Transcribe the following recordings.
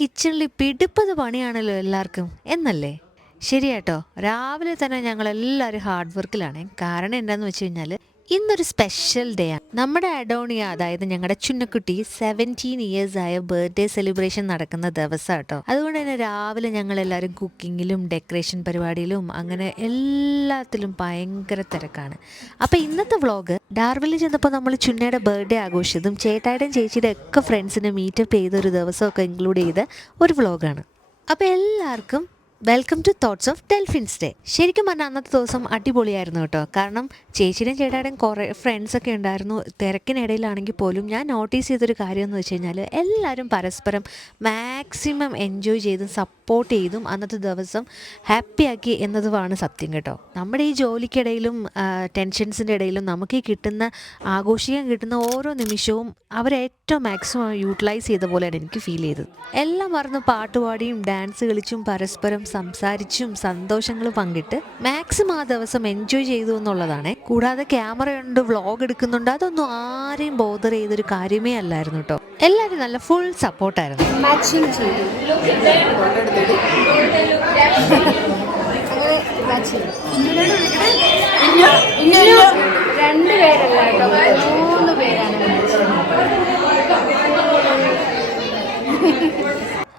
കിച്ചണിൽ പിടിപ്പത് പണിയാണല്ലോ എല്ലാവർക്കും എന്നല്ലേ? ശരിയാട്ടോ. രാവിലെ തന്നെ ഞങ്ങളെല്ലാവരും ഹാർഡ് വർക്കിലാണ്. കാരണം എന്താണെന്ന് വെച്ച് കഴിഞ്ഞാൽ ഇന്നൊരു സ്പെഷ്യൽ ഡേ ആണ്. നമ്മുടെ അഡോണിയ, അതായത് ഞങ്ങളുടെ ചുന്നക്കുട്ടി 17 ഇയേഴ്സ് ആയ ബർത്ത്ഡേ സെലിബ്രേഷൻ നടക്കുന്ന ദിവസം കേട്ടോ. അതുകൊണ്ട് തന്നെ രാവിലെ ഞങ്ങൾ എല്ലാവരും കുക്കിങ്ങിലും ഡെക്കറേഷൻ പരിപാടിയിലും അങ്ങനെ എല്ലാത്തിലും ഭയങ്കര തിരക്കാണ്. അപ്പോൾ ഇന്നത്തെ വ്ളോഗ് ഡാർവില്ലിൽ ചെന്നപ്പോൾ നമ്മൾ ചുന്നയുടെ ബർത്ത്ഡേ ആഘോഷിച്ചതും ചേട്ടായുടെയും ചേച്ചിയുടെ ഒക്കെ ഫ്രണ്ട്സിനെ മീറ്റപ്പ് ചെയ്ത ഒരു ദിവസമൊക്കെ ഇൻക്ലൂഡ് ചെയ്ത ഒരു വ്ളോഗാണ്. അപ്പോൾ എല്ലാവർക്കും welcome to thoughts of Delphin's day. ശരിക്കും പറഞ്ഞാൽ അന്നത്തെ ദിവസം അടിപൊളിയായിരുന്നു കേട്ടോ. കാരണം ചേച്ചിയുടെയും ചേട്ടായുടെയും കുറേ ഫ്രണ്ട്സൊക്കെ ഉണ്ടായിരുന്നു. തിരക്കിനിടയിലാണെങ്കിൽ പോലും ഞാൻ നോട്ടീസ് ചെയ്തൊരു കാര്യം എന്ന് വെച്ച് കഴിഞ്ഞാൽ എല്ലാവരും പരസ്പരം മാക്സിമം എൻജോയ് ചെയ്തും സപ്പോർട്ട് ചെയ്തും അന്നത്തെ ദിവസം ഹാപ്പിയാക്കി എന്നതുമാണ് സത്യം കേട്ടോ. നമ്മുടെ ഈ ജോലിക്കിടയിലും ടെൻഷൻസിൻ്റെ ഇടയിലും നമുക്ക് ഈ ആഘോഷിക്കാൻ കിട്ടുന്ന ഓരോ നിമിഷവും അവരേറ്റവും മാക്സിമം യൂട്ടിലൈസ് ചെയ്ത പോലെയാണ് എനിക്ക് ഫീൽ ചെയ്തത്. എല്ലാം മറന്ന് പാട്ടുപാടിയും ഡാൻസ് കളിച്ചും പരസ്പരം സംസാരിച്ചും സന്തോഷങ്ങൾ പങ്കിട്ട് മാക്സിമം ആ ദിവസം എൻജോയ് ചെയ്തു എന്നുള്ളതാണ്. കൂടാതെ ക്യാമറയുണ്ട്, വ്ളോഗ് എടുക്കുന്നുണ്ട്, അതൊന്നും ആരെയും ബോദർ ചെയ്തൊരു കാര്യമേ അല്ലായിരുന്നു കേട്ടോ. എല്ലാവരും നല്ല ഫുൾ സപ്പോർട്ടായിരുന്നു.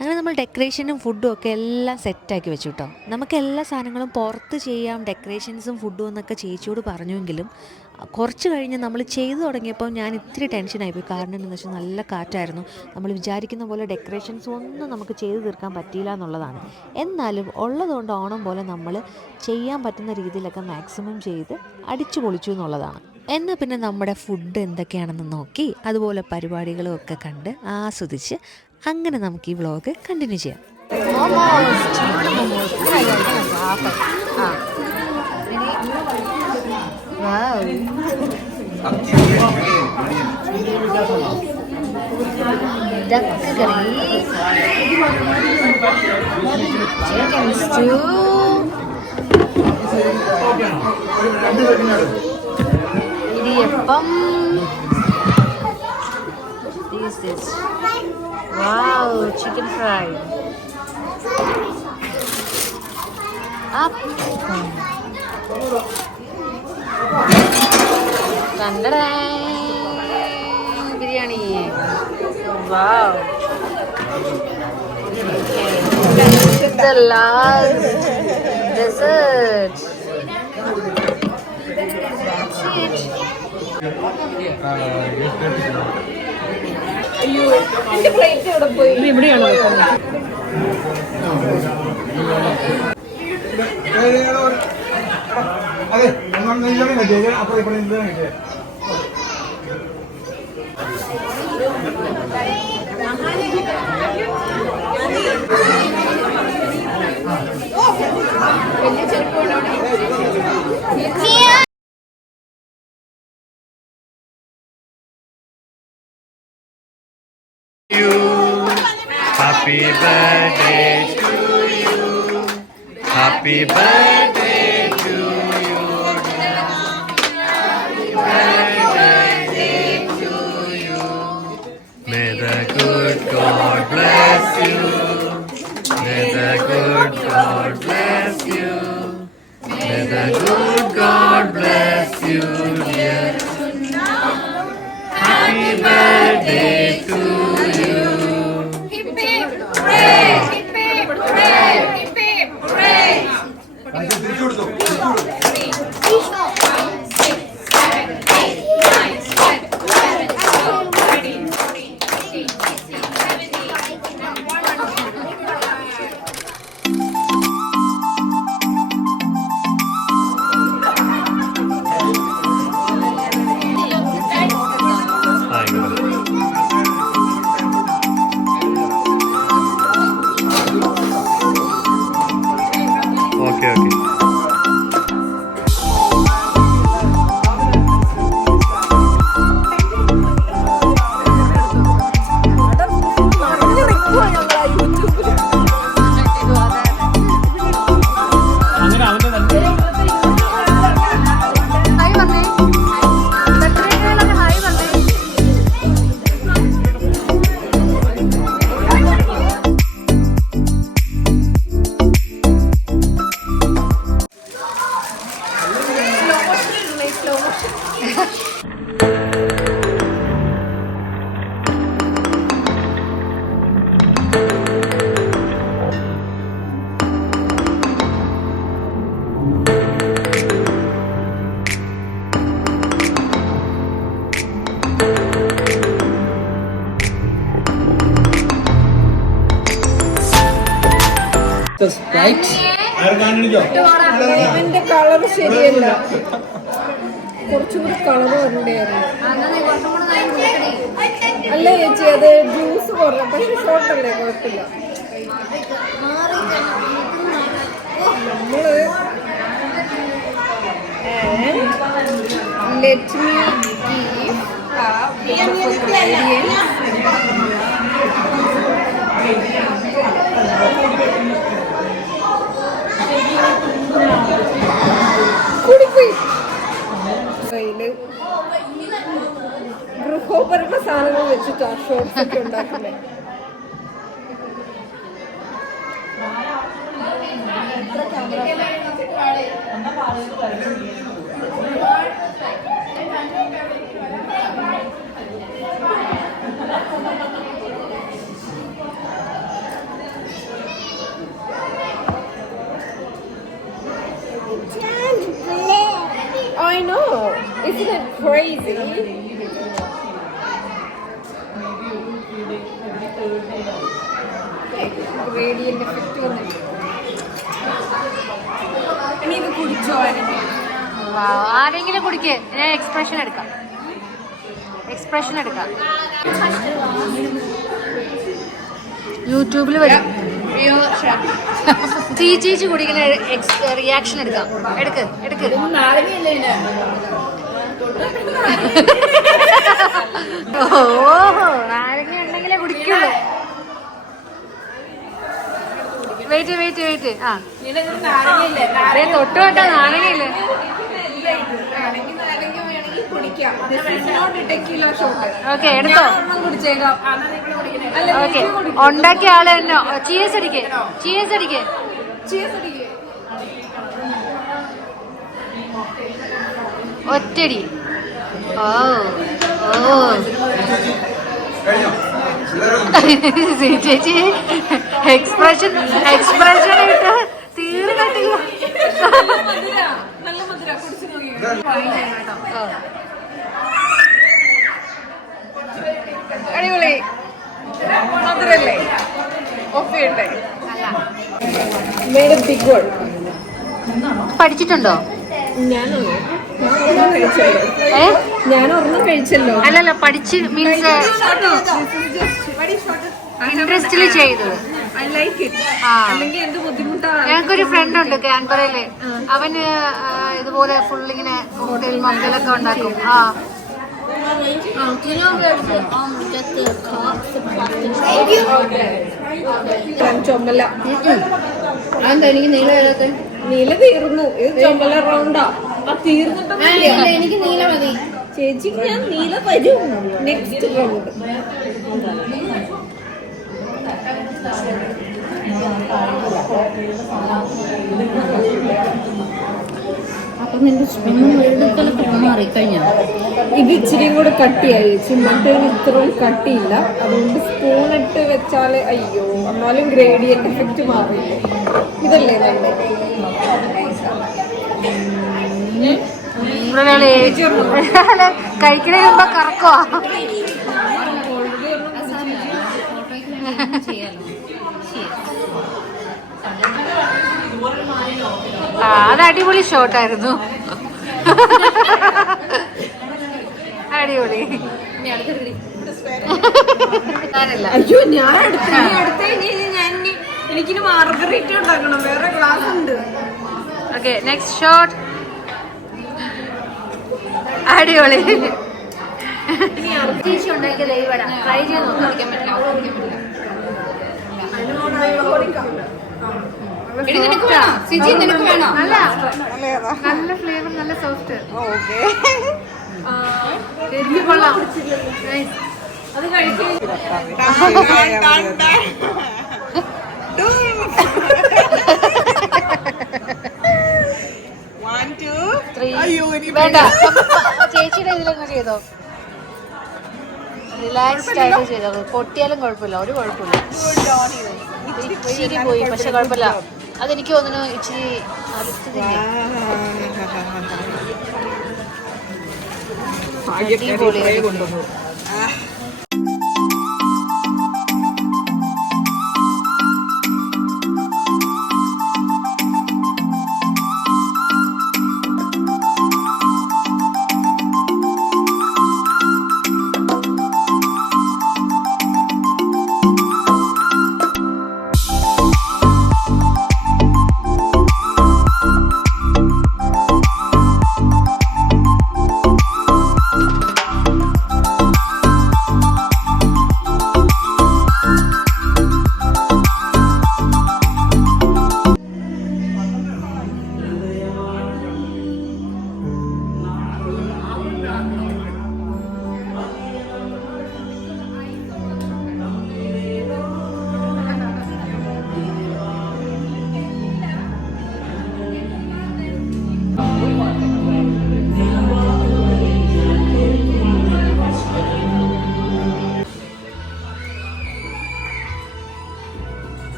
അങ്ങനെ നമ്മൾ ഡെക്കറേഷനും ഫുഡും ഒക്കെ എല്ലാം സെറ്റാക്കി വെച്ചു കേട്ടോ. നമുക്ക് എല്ലാ സാധനങ്ങളും പുറത്ത് ചെയ്യാം, ഡെക്കറേഷൻസും ഫുഡും എന്നൊക്കെ ചേച്ചിയോട് പറഞ്ഞുവെങ്കിലും കുറച്ച് കഴിഞ്ഞ് നമ്മൾ ചെയ്തു തുടങ്ങിയപ്പോൾ ഞാൻ ഇത്തിരി ടെൻഷനായിപ്പോയി. കാരണം എന്താണെന്ന് വെച്ചാൽ നല്ല കാറ്റായിരുന്നു. നമ്മൾ വിചാരിക്കുന്ന പോലെ ഡെക്കറേഷൻസ് ഒന്നും നമുക്ക് ചെയ്തു തീർക്കാൻ പറ്റിയില്ല എന്നുള്ളതാണ്. എന്നാലും ഉള്ളതുകൊണ്ട് ഓണം പോലെ നമ്മൾ ചെയ്യാൻ പറ്റുന്ന രീതിയിലൊക്കെ മാക്സിമം ചെയ്ത് അടിച്ചു പൊളിച്ചു എന്നുള്ളതാണ്. എന്നാൽ പിന്നെ നമ്മുടെ ഫുഡ് എന്തൊക്കെയാണെന്ന് നോക്കി അതുപോലെ പരിപാടികളും ഒക്കെ കണ്ട് ആസ്വദിച്ച് അങ്ങനെ നമുക്ക് ഈ വ്ളോഗ് കണ്ടിന്യൂ ചെയ്യാം. Idiyappam. Wow, chicken fry. Up. Biryani. Wow. Look at the last dessert. That's it. അയ്യോ, എന്റെ പ്ലേറ്റ് എവിടെ പോയി? ഇവിടെയാണോ? അതെ, വലിയ ചെറുപ്പം. Happy birthday to you. Happy birthday to you. Happy birthday to you. May the good God bless you. May the good God bless you. May the good God bless you, dear. Happy birthday to you. Okay. ഇവന്റെ colour ശരിയല്ല, കുറച്ചും കൂടി colour വരണ്ടായിരുന്നു. അല്ല ചേച്ചി, അത് juice കുറഞ്ഞ, പക്ഷെ ഷോർട്ടല്ലേ, കുഴപ്പമില്ല. നമ്മള് let me give a bit of ingredients. ഗൃഹോപകരണ സാധനങ്ങൾ വെച്ചിട്ടാ ഷോർട്സ് ഒക്കെ ഉണ്ടാക്കുന്നത്. I know, isn't it crazy? Gradient effect വന്നിട്ട് ഇനി ഇത് കുടിച്ചോ? ആരെങ്കിലും കുടിക്ക്, ഞാൻ എക്സ്പ്രഷൻ എടുക്കാം. യൂട്യൂബിൽ വരും. ചേച്ചി കുടിക്കുന്ന റിയാക്ഷൻ എടുക്കാം. എടുക്ക്. ഓഹോ, നാരങ്ങ ഉണ്ടെങ്കിലേ കുടിക്കുള്ളൂ. വെയിറ്റ്. ആ തൊട്ടുകൊണ്ടാ നാരങ്ങയില്ലേ? ഓക്കെ, എടുത്തോ. ഓക്കെ, ഉണ്ടാക്കിയ ആള് തന്നെ. ചീസ് അടിക്കേ. ഒറ്റടി. ഓ ചേച്ചി എക്സ്പ്രഷൻ ഇട്ട് തീർന്നിട്ടില്ല. അടിപൊളി മധുരല്ലേ? ഓക്കെ, പഠിച്ചിട്ടുണ്ടോ? ഞാനൊരെണ്ണം കഴിച്ചല്ലോ. അല്ലല്ല, പഠിച്ച് മീൻസ് ഇൻട്രസ്റ്റില് ചെയ്തത്. അല്ലെങ്കിൽ എന്ത് ബുദ്ധിമുട്ടാണ്. ഞങ്ങൾക്കൊരു ഫ്രണ്ട് ഉണ്ട് കാൻബറയില്. അവന് ഇതുപോലെ ഫുള്ളിങ്ങനെ കോക്ടെയിൽ മംഗലൊക്കെ ഉണ്ടാക്കും. ചുമല എനിക്ക് നീല തീർന്നു. ഇത് ചുമല റൗണ്ടാ. തീർന്നിട്ട് എനിക്ക് നീല മതി ചേച്ചിക്ക്. ഞാൻ നീല വരും നെക്സ്റ്റ് റൗണ്ട്. ഇത് ഇച്ചിരി കൂടെ കട്ടിയായി ചേച്ചി, മറ്റേത് ഇത്രയും കട്ടിയില്ല. അതുകൊണ്ട് സ്പൂൺ ഇട്ട് വെച്ചാല് അയ്യോ, എന്നാലും ഗ്രേഡിയന്റ് എഫക്റ്റ് മാറില്ല. ഇതല്ലേ നല്ലത്. കഴിക്കണേ മുമ്പ് കറക്കുവാ. അത് അടിപൊളി ഷോട്ടായിരുന്നു. അടിപൊളി. അയ്യോ, ഞാൻ എനിക്കിനി മാർഗറീറ്റ ഉണ്ടാക്കണം, വേറെ ക്ലാസ് ഉണ്ട്. Okay, next shot. അടിപൊളി. ചേച്ചി ഉണ്ടാക്കിയ ദൈവട ട്രൈ ചെയ്ത് നോക്കാൻ പറ്റില്ല. നല്ല ഫ്ലേവർ, നല്ല സോഫ്റ്റ്. ശരിക്കും കൊള്ളാം. അത് കഴിക്കാൻ വേണ്ട, ചേച്ചിയുടെ ഇതിലൊന്ന് ചെയ്തോ. റിലാക്സ്ഡ് ആയിട്ട് ചെയ്തോ. പൊട്ടിയാലും കുഴപ്പമില്ല, ഒരു കുഴപ്പമില്ല. ഇച്ചിരി പോയി, പക്ഷെ കുഴപ്പമില്ല. അതെനിക്ക് തോന്നുന്നു ഇച്ചിരി അടിപൊളി.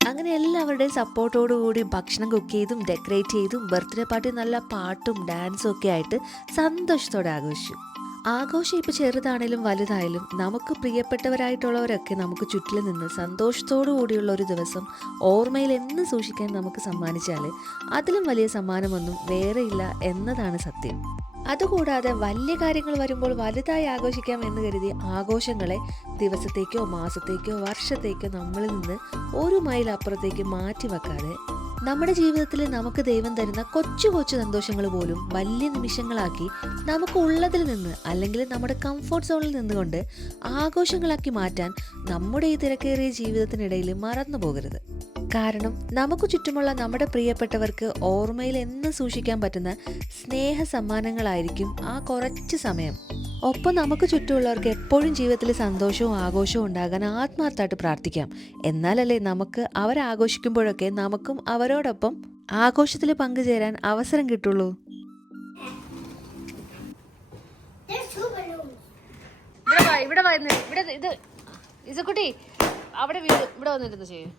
അങ്ങനെ എല്ലാവരുടെയും സപ്പോർട്ടോടുകൂടി ഭക്ഷണം കുക്ക് ചെയ്തും ഡെക്കറേറ്റ് ചെയ്തും ബർത്ത്ഡേ പാർട്ടി നല്ല പാട്ടും ഡാൻസും ഒക്കെ ആയിട്ട് സന്തോഷത്തോടെ ആഘോഷിച്ചു. ആഘോഷം ഇപ്പോൾ ചെറുതാണേലും വലുതായാലും നമുക്ക് പ്രിയപ്പെട്ടവരായിട്ടുള്ളവരൊക്കെ നമുക്ക് ചുറ്റിലും നിന്ന് സന്തോഷത്തോടു കൂടിയുള്ള ഒരു ദിവസം ഓർമ്മയിൽ എന്ന് സൂക്ഷിക്കാൻ നമുക്ക് സമ്മാനിച്ചാൽ അതിലും വലിയ സമ്മാനമൊന്നും വേറെയില്ല എന്നതാണ് സത്യം. അതുകൂടാതെ വലിയ കാര്യങ്ങൾ വരുമ്പോൾ വലുതായി ആഘോഷിക്കാം എന്ന് കരുതി ആഘോഷങ്ങളെ ദിവസത്തേക്കോ മാസത്തേക്കോ വർഷത്തേക്കോ നമ്മളിൽ നിന്ന് ഒരു മൈൽ അപ്പുറത്തേക്ക് മാറ്റി വെക്കാതെ നമ്മുടെ ജീവിതത്തിൽ നമുക്ക് ദൈവം തരുന്ന കൊച്ചു കൊച്ചു സന്തോഷങ്ങൾ പോലും വലിയ നിമിഷങ്ങളാക്കി നമുക്ക് ഉള്ളതിൽ നിന്ന് അല്ലെങ്കിൽ നമ്മുടെ കംഫോർട്ട് സോണിൽ നിന്നുകൊണ്ട് ആഘോഷങ്ങളാക്കി മാറ്റാൻ നമ്മുടെ ഈ തിരക്കേറിയ ജീവിതത്തിനിടയിൽ മറന്നു പോകരുത്. കാരണം നമുക്ക് ചുറ്റുമുള്ള നമ്മുടെ പ്രിയപ്പെട്ടവർക്ക് ഓർമ്മയിൽ എന്ന് സൂക്ഷിക്കാൻ പറ്റുന്ന സ്നേഹ സമ്മാനങ്ങളായിരിക്കും ആ കുറച്ച് സമയം. ഒപ്പം നമുക്ക് ചുറ്റുമുള്ളവർക്ക് എപ്പോഴും ജീവിതത്തിൽ സന്തോഷവും ആഘോഷവും ഉണ്ടാകാൻ ആത്മാർത്ഥമായിട്ട് പ്രാർത്ഥിക്കാം. എന്നാലല്ലേ നമുക്ക് അവരാഘോഷിക്കുമ്പോഴൊക്കെ നമുക്കും അവരോടൊപ്പം ആഘോഷത്തിൽ പങ്കുചേരാൻ അവസരം കിട്ടുള്ളൂ. ഇവിടെ ഇത് ഇസക്കുട്ടി അവിടെ ഇവിടെ വന്നിരുന്നു ചെയ്യും.